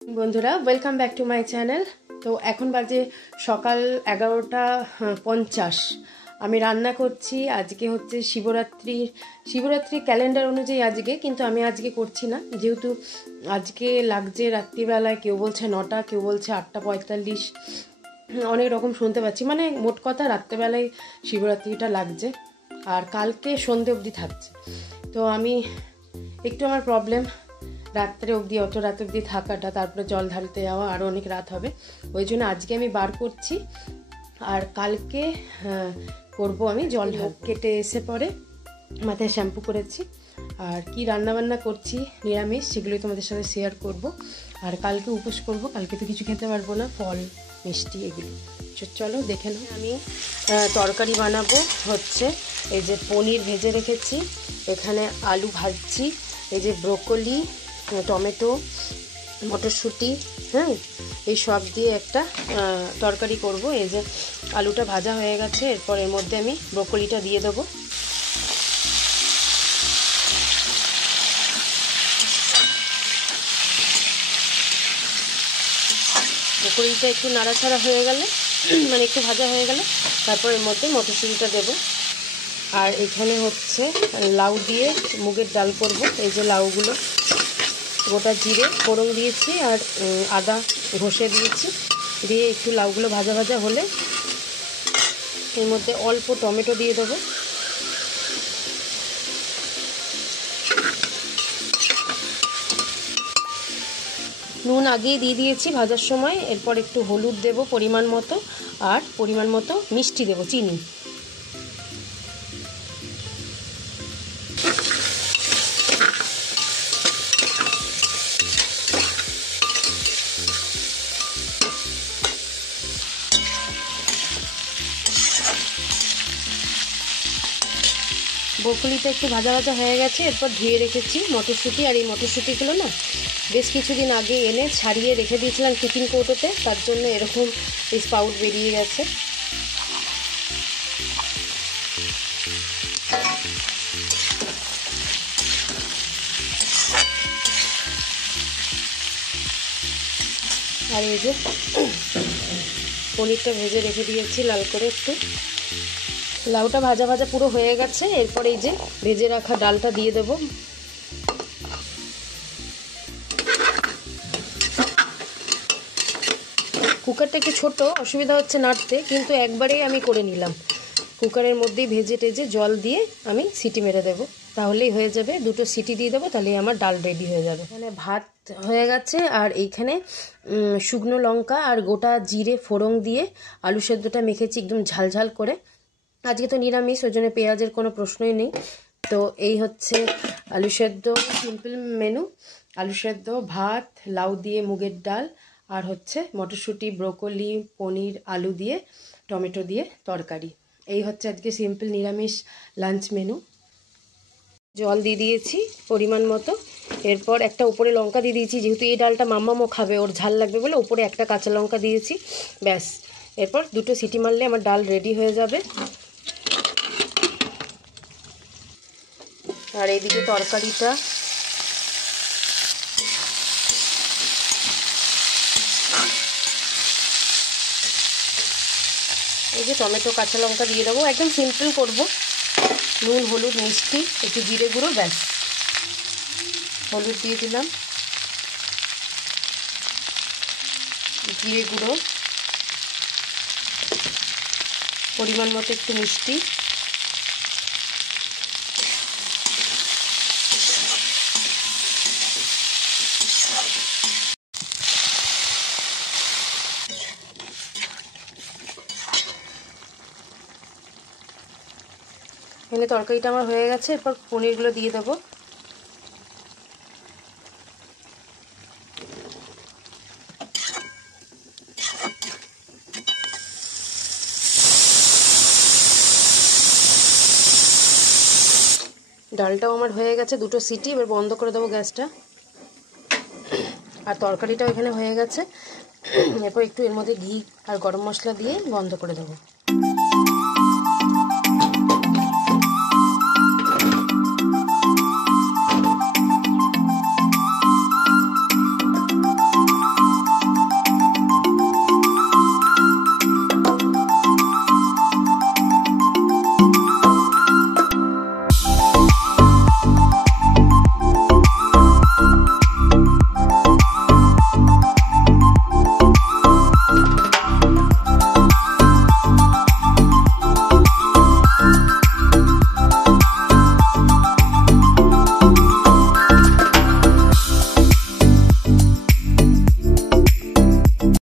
বন্ধুরা welcome back to my channel. তো এখন বাজে সকাল 11:50। আমি রান্না করছি। আজকে হচ্ছে শিবরাত্রি ক্যালেন্ডার অনুযায়ী আজকে, কিন্তু আমি আজকে করছি না, যেহেতু আজকে লাগছে রাত্রিবেলায়। কেউ বলছে 9টা, কেউ বলছে 8:45, অনেক রকম শুনতে পাচ্ছি। মানে মোট কথা রাত্রেবেলায় শিবরাত্রিটা লাগছে, আর কালকে সন্ধে অবধি থাকছে। তো আমি একটু আমার প্রবলেম রাত্রে অবধি, অত রাত অবধি থাকাটা, তারপরে জল ঢালতে যাওয়া, আরও অনেক রাত হবে। ওই জন্য আজকে আমি বার করছি, আর কালকে করব আমি জল ঢাল। কেটে এসে পরে মাথায় শ্যাম্পু করেছি, আর কি রান্নাবান্না করছি নিরামিষ, সেগুলোই তোমাদের সাথে শেয়ার করব। আর কালকে উপোস করব, কালকে তো কিছু খেতে পারবো না, ফল মিষ্টি এগুলো। চলো দেখে নাও। আমি তরকারি বানাবো হচ্ছে, এই যে পনির ভেজে রেখেছি, এখানে আলু ভাজছি, এই যে ব্রোকলি, টমেটো, মটরশুঁটি, এই সব দিয়ে একটা তরকারি করব। এই যে আলুটা ভাজা হয়ে গেছে, এরপর এর মধ্যে আমি ব্রোকলিটা দিয়ে দেবো। ব্রোকলিটা একটু নাড়াচাড়া হয়ে গেলে, মানে একটু ভাজা হয়ে গেলে, তারপর এর মধ্যে মটরশুঁটিটা দেবো। আর এখানে হচ্ছে লাউ দিয়ে মুগের ডাল করব। এই যে লাউগুলো, গোটা জিরে ফোড়ন দিয়েছি, আর আদা ঘষে দিয়েছি, দিয়ে একটু লাউগুলো ভাজা ভাজা হলে এর মধ্যে অল্প টমেটো দিয়ে দেবো। নুন আগেই দিয়ে দিয়েছি ভাজার সময়। এরপর একটু হলুদ দেব পরিমাণ মতো, আর পরিমাণ মতো মিষ্টি দেব, চিনি। ব্রোকলিটা একটু ভাজা ভাজা হয়ে গেছে, এরপর ধুয়ে রেখেছি মটরশুঁটি। আর এই মটরশুঁটিগুলো না বেশ কিছুদিন আগে এনে ছাড়িয়ে রেখে দিয়েছিলাম টিফিন কৌটোতে, তার জন্য এরকম স্পাউট বেরিয়ে গেছে। আর এই যে পনিরটা ভেজে রেখে দিয়েছি লাল করে একটু। লাউটা ভাজা ভাজা পুরো হয়ে গেছে, এরপর এই যে ভেজে রাখা ডালটা দিয়ে দেবো। কুকারটা একটু ছোট, অসুবিধা হচ্ছে নাড়তে, কিন্তু একবারেই আমি করে নিলাম। কুকারের মধ্যেই ভেজে টেজে জল দিয়ে আমি সিটি মেরে দেবো, তাহলেই হয়ে যাবে। 2টো সিটি দিয়ে দেবো, তাহলেই আমার ডাল রেডি হয়ে যাবে। এখানে ভাত হয়ে গেছে, আর এইখানে শুকনো লঙ্কা আর গোটা জিরে ফোড়ন দিয়ে আলু সেদ্ধটা মেখেছি একদম ঝালঝাল করে। আজকে তো নিরামিষ, ওই জন্য পেঁয়াজের কোনো প্রশ্নই নেই। তো এই হচ্ছে আলু সেদ্ধ, সিম্পল মেনু। আলু সেদ্ধ, ভাত, লাউ দিয়ে মুগের ডাল, আর হচ্ছে মটরশুঁটি, ব্রোকলি, পনির, আলু দিয়ে টমেটো দিয়ে তরকারি। এই হচ্ছে আজকে সিম্পল নিরামিষ লাঞ্চ মেনু। জল দিয়ে দিয়েছি পরিমাণ মতো। এরপর একটা উপরে লঙ্কা দিয়ে দিয়েছি, যেহেতু এই ডালটা মাম্মামও খাবে, ওর ঝাল লাগবে বলে উপরে একটা কাঁচা লঙ্কা দিয়েছি, ব্যাস। এরপর 2টো সিটি মারলে আমার ডাল রেডি হয়ে যাবে। আর এইদিকে তরকারিটা এই যে টমেটো কাঁচা লঙ্কা দিয়ে দেবো, একদম সিম্পল করব। নুন, হলুদ, মিষ্টি, একটু জিরে গুঁড়ো, ব্যাস। হলুদ দিয়ে দিলাম, জিরে গুঁড়ো, পরিমাণ মতো একটু মিষ্টি, এখানে তরকারিটা আমার হয়ে গেছে। এরপর পনিরগুলো দিয়ে দেবো। ডালটাও আমার হয়ে গেছে, 2টো সিটি। এবার বন্ধ করে দেবো গ্যাসটা। আর তরকারিটাও এখানে হয়ে গেছে। এরপর একটু এর মধ্যে ঘি আর গরম মশলা দিয়ে বন্ধ করে দেবো।